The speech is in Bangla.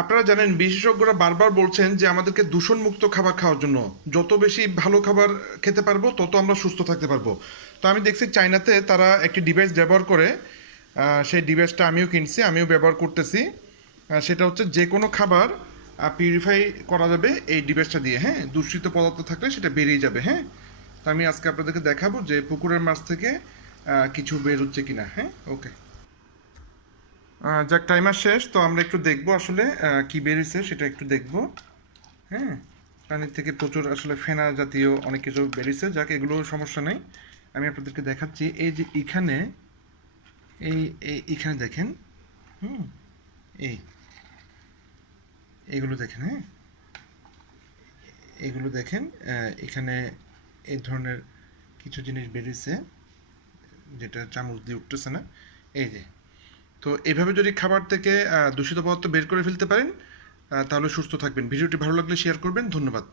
আপনারা জানেন বিশেষজ্ঞরা বারবার বলছেন যে আমাদেরকে দূষণমুক্ত খাবার খাওয়ার জন্য। যত বেশি ভালো খাবার খেতে পারবো তত আমরা সুস্থ থাকতে পারবো। তো আমি দেখছি চায়নাতে তারা একটি ডিভাইস ব্যবহার করে, সেই ডিভাইসটা আমিও কিনছি, আমিও ব্যবহার করতেছি। সেটা হচ্ছে যে কোনো খাবার পিউরিফাই করা যাবে এই ডিভাইসটা দিয়ে। হ্যাঁ, দূষিত পদার্থ থাকলে সেটা বেরিয়ে যাবে। হ্যাঁ, তো আমি আজকে আপনাদেরকে দেখাবো যে পুকুরের মাছ থেকে কিছু বের হচ্ছে কিনা। হ্যাঁ, ওকে। যাক, টাইমার শেষ, তো আমরা একটু দেখবো আসলে কি বেরিয়েছে সেটা একটু দেখবো। হ্যাঁ, পানির থেকে প্রচুর আসলে ফেনা জাতীয় অনেক কিছু বেরিয়েছে। যাক, এগুলো সমস্যা নেই, আমি আপনাদেরকে দেখাচ্ছি। এই যে এখানে, এখানে দেখেন। হুম, এই এগুলো দেখেন। হ্যাঁ, এগুলো দেখেন। এখানে এই ধরনের কিছু জিনিস বেরিয়েছে, যেটা চামচ দিয়ে উঠতেছে না। এই যে, তো এভাবে যদি খাবার থেকে দূষিত পদার্থ বের করে ফেলতে পারেন তাহলে সুস্থ থাকবেন। ভিডিওটি ভালো লাগলে শেয়ার করবেন। ধন্যবাদ।